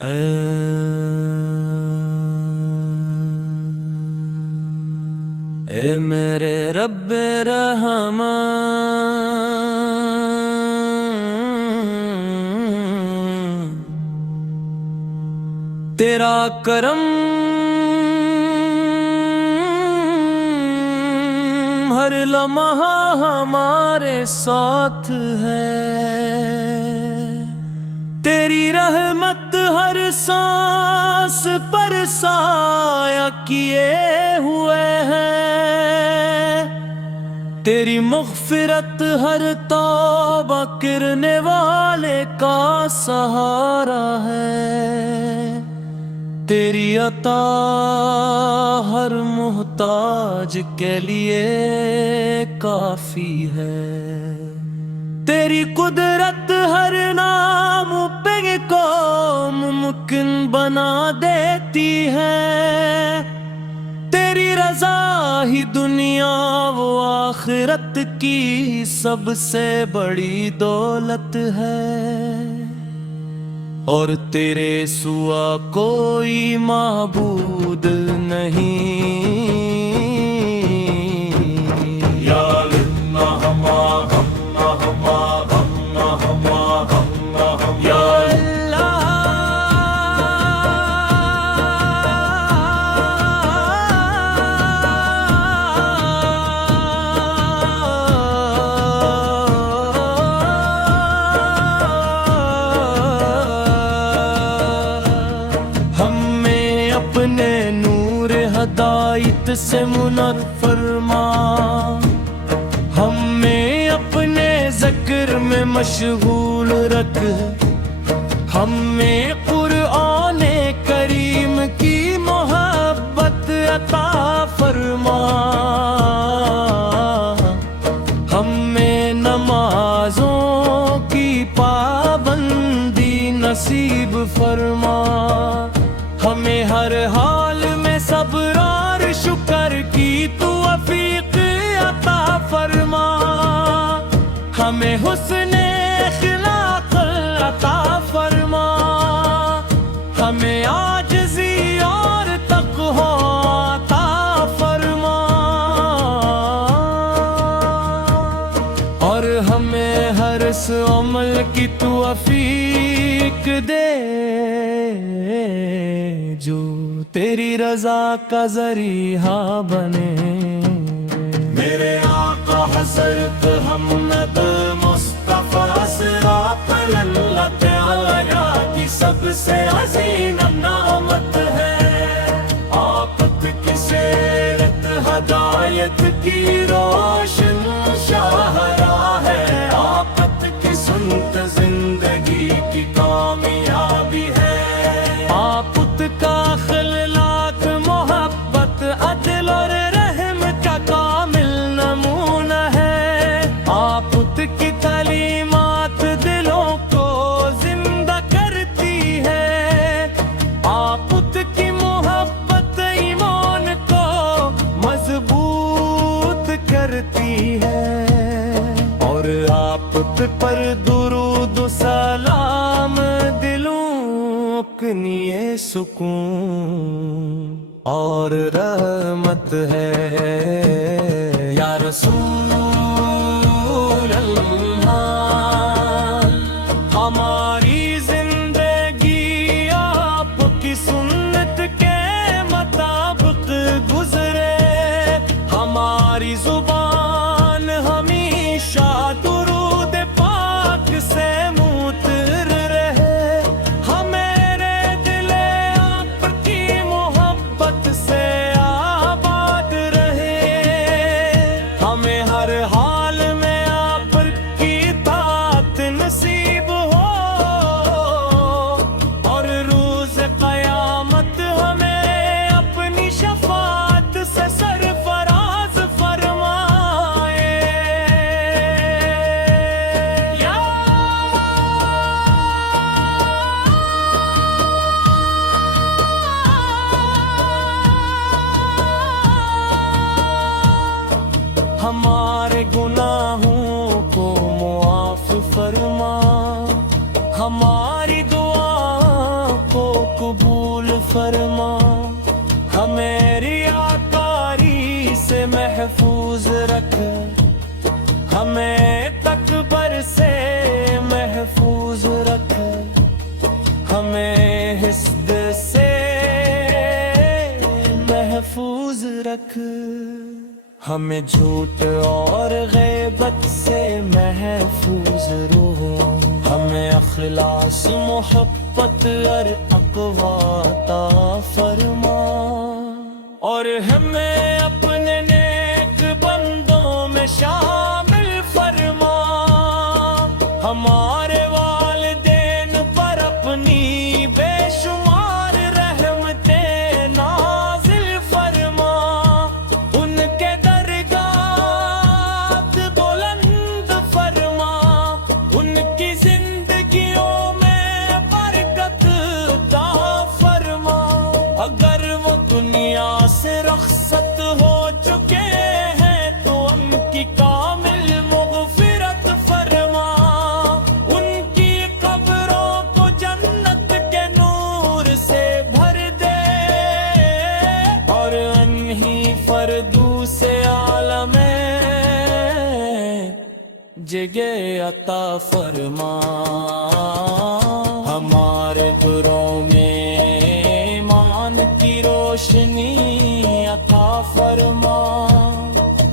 اے میرے رب رحمان، تیرا کرم ہر لمحہ ہمارے ساتھ ہے، تیری رحمت ہر سانس پر سایہ کیے ہوئے ہے، تیری مغفرت ہر توبہ کرنے والے کا سہارا ہے، تیری عطا ہر محتاج کے لیے کافی ہے، تیری قدرت ہر نام پہ کو ممکن بنا دیتی ہے، تیری رضا ہی دنیا و آخرت کی سب سے بڑی دولت ہے، اور تیرے سوا کوئی معبود نہیں۔ یا اللہ یا اپنے نور ہدایت سے منر فرما، ہمیں اپنے ذکر میں مشغول رکھ، ہمیں قرآن کریم کی محبت عطا فرما، ہمیں نمازوں کی پابندی نصیب فرما، ہمیں ہر حال میں صبر اور شکر کی توفیق عطا فرما، ہمیں حسن اخلاق عطا فرما، ہمیں عاجزی اور تقوی عطا فرما، اور ہمیں ہر اس عمل کی توفیق دے جو تیری رضا کا ذریعہ بنے۔ میرے آقا حضرت محمد مصطفیٰ صراط اللہ تعالی کی سب سے عظیم نعمت ہے، آفت کی سیرت ہدایت کی روشن شاہراہ ہے، آفت کی سنت زندگی کی کامیابی ہے، آفت کا اخلاق محبت عدل اور رحم کا کامل نمونہ ہے، آفت کی تعلیمات دلوں کو زندہ کرتی ہے، آفت کی محبت ایمان کو مضبوط کرتی ہے، اور آفت پر درود و سلام دلوں کے لیے سکون اور رحمت ہے۔ یا رسول اللہ، ہماری زندگی آپ کی سنت کے مطابق گزرے، ہماری زبان ہمیشہ درود پاک سے متر رہے، ہمیرے دل آپ کی محبت سے آباد رہے، فرما ہمیں ریاکاری سے محفوظ رکھ ہمیں تکبر سے محفوظ رکھ ہمیں حسد سے محفوظ رکھ ہمیں جھوٹ اور غیبت سے محفوظ رہو ہمیں اخلاص محبت اور تقویٰ عطا فرما اور ہمیں اپنے نیک بندوں میں شامل فرما ہمارے والدین پر اپنی بے شمار رحمتیں نازل فرما ان کے درجات بلند فرما ان کی زندگیوں میں برکت عطا فرما اگر وہ دنیا سے رخصت ہو چکے ہیں تو ان کی کامل مغفرت فرما ان کی قبروں کو جنت کے نور سے بھر دے اور انہی فردوس عالم جگہ عطا فرما ہمارے گھروں میں ایمان کی روشنی عطا فرما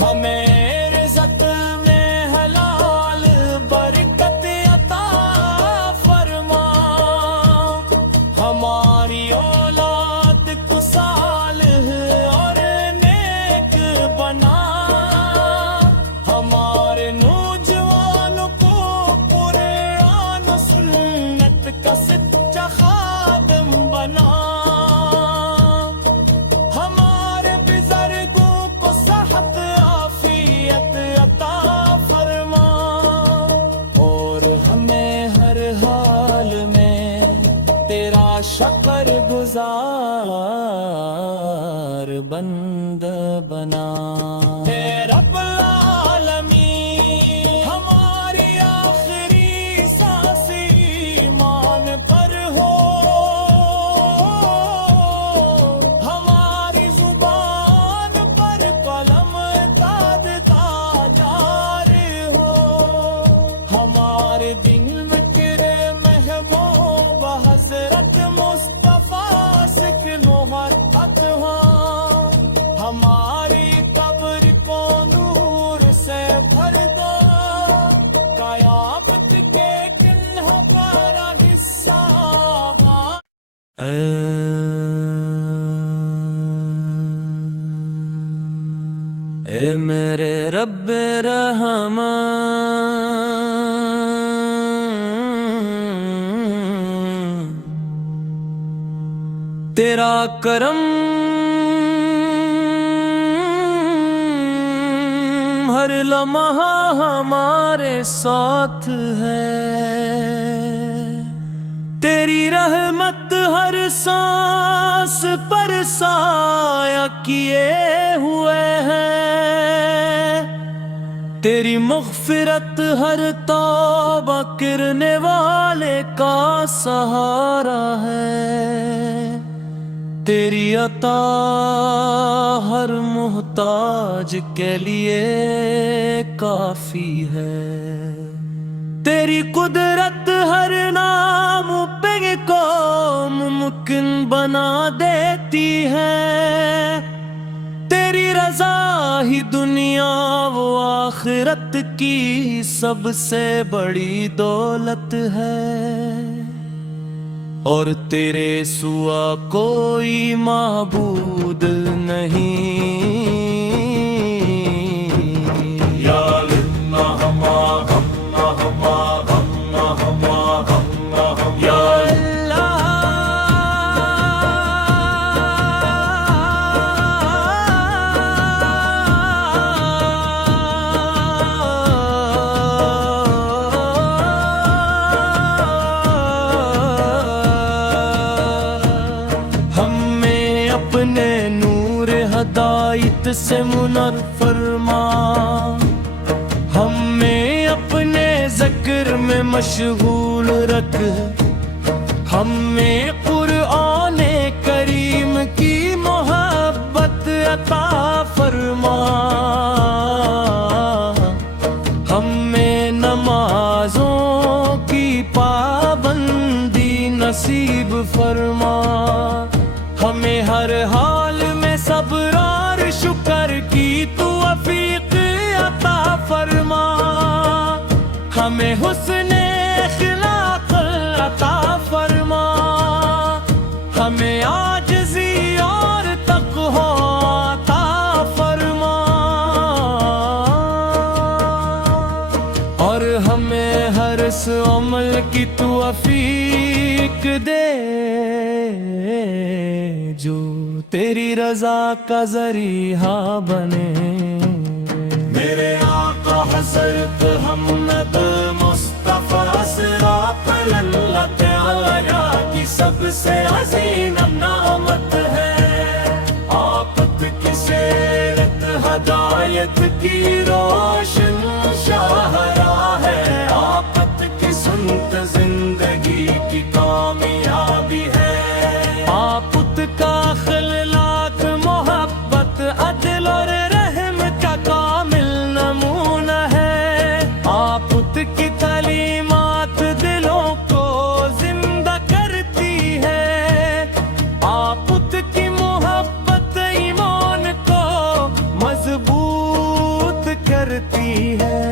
ہمیں رزق میں حلال برکت عطا فرما ہماری اولاد کو صالح اور نیک بنا ہمارے نوجوانوں کو قرآن و سنت کا سچا خادم بنا ہمارے بزرگوں کو صحت عافیت عطا فرما اور ہمیں ہر حال میں تیرا شکر گزار بند بنا اے رب العالمین ہماری آخری سانس ایمان پر ہو ہماری زبان پر قلم دادتا جاری ہو ہمارے دل میں تیرے محبوب حضرت مصطفیٰ سے محبت ہو ہماری قبر کو نور سے بھر دو قیامت کے کنہ پر حصہ اے میرے رب رحمان تیرا کرم ہر لمحہ ہمارے ساتھ ہے تیری رحمت ہر سانس پر سایہ کیے ہوئے ہے تیری مغفرت ہر توبہ کرنے والے کا سہارا ہے تیری عطا ہر محتاج کے لیے کافی ہے تیری قدرت ہر نام پہ کو ممکن بنا دیتی ہے تیری رضا ہی دنیا و آخرت کی سب سے بڑی دولت ہے اور تیرے سوا کوئی معبود نہیں یا اللہ یا ہدایت سے منر فرما ہمیں اپنے ذکر میں مشغول رکھ ہمیں قرآن کریم نصیب فرما، ہمیں ہر حال میں صبر اور شکر کی توفیق عطا فرما، ہمیں حسن اخلاق عطا فرما، ہمیں عاجزی اور تقویٰ عطا فرما، اور ہمیں ہر اس عمل کی توفیق دے جو تیری رضا کا ذریعہ بنے۔ میرے آقا حضرت محمد مصطفیٰ صراط اللہ تعالی کی سب سے عظیم نعمت ہے، آفت کی سیرت ہدایت کی روشن شاہراہ ہے، آفت کی سنت زندگی کی کامیابی ہے، آفت کا اخلاق محبت عدل اور رحم کا کامل نمونہ ہے، آفت کی تعلیمات دلوں کو زندہ کرتی ہے، آفت کی محبت ایمان کو مضبوط کرتی ہے،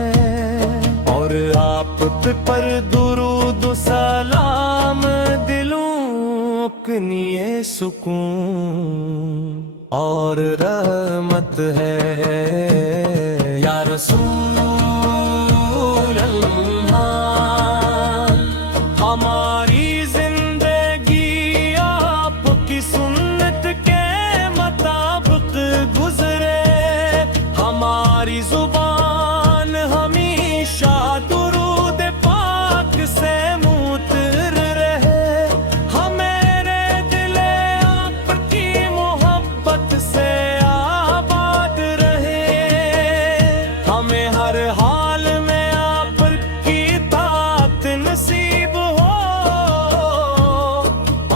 اور آفت پر درود و سلام دلوں کے لیے سکون اور رحمت ہے۔ یا رسول اللہ، ہماری زندگی آپ کی سنت کے مطابق گزرے، ہماری زبان ہمیشہ درود پاک سے متر رہے، ہمارے دل آپ کی محبت سے آباد رہے، ہمیں ہر حال میں آپ کی اطاعت نصیب ہو،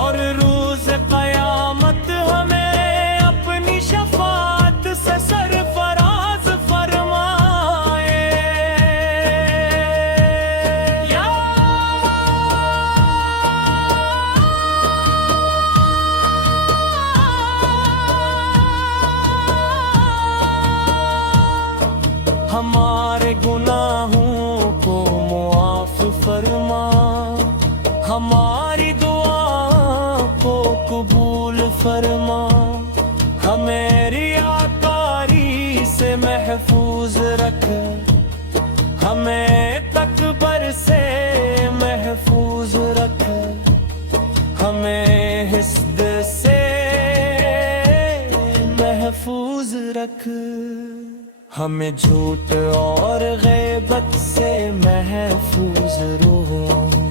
اور روز قیامت ہمیں اپنی شفاعت سے سرفراز فرمائے۔ ہمارے گناہوں کو معاف فرما، ہماری دعا کو قبول فرما، ہمیں ریاکاری سے محفوظ رکھ، ہمیں تکبر سے محفوظ رکھ، ہمیں حسد سے محفوظ رکھ، ہمیں جھوٹ اور غیبت سے محفوظ رہو،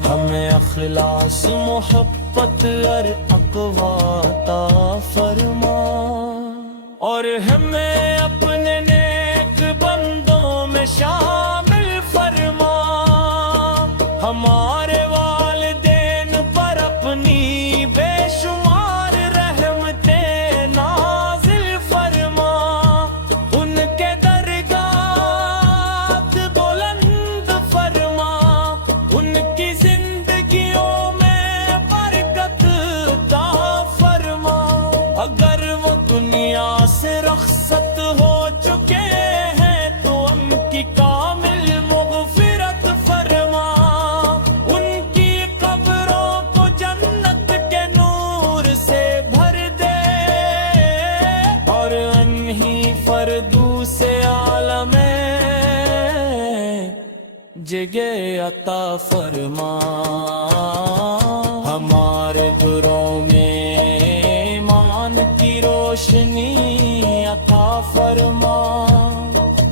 ہمیں اخلاص محبت اور تقویٰ عطا فرما، اور ہمیں اپنے نیک بندوں میں شامل فرما، ہمارے والدین پر اپنی بے شمار رحمتیں نازل فرما، ان کے درجات بلند فرما، ان کی زندگیوں میں برکت عطا فرما، اگر وہ دنیا سے رخصت ہو چکے ہیں تو ان کی کامل مغفرت فرما، ان کی قبروں کو جنت کے نور سے بھر دے، اور انہی فردوس عالم جگہ عطا فرما، ہمارے گھروں میں ایمان کی روشنی عطا فرما،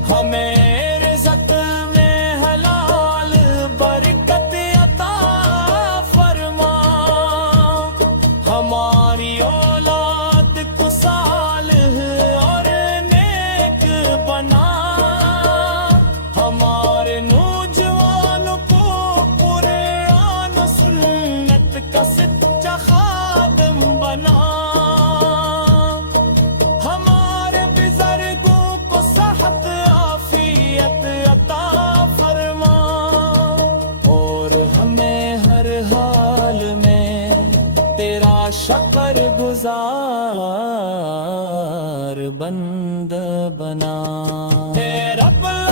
ہمیں رزق میں حلال برکت عطا فرما، ہماری اولاد کو صالح اور نیک بنا، ہمارے نوجوانوں کو قرآن و سنت کا سچا خادم بنا، ہمارے بزرگوں کو شکر گزار بند بنا، اے رب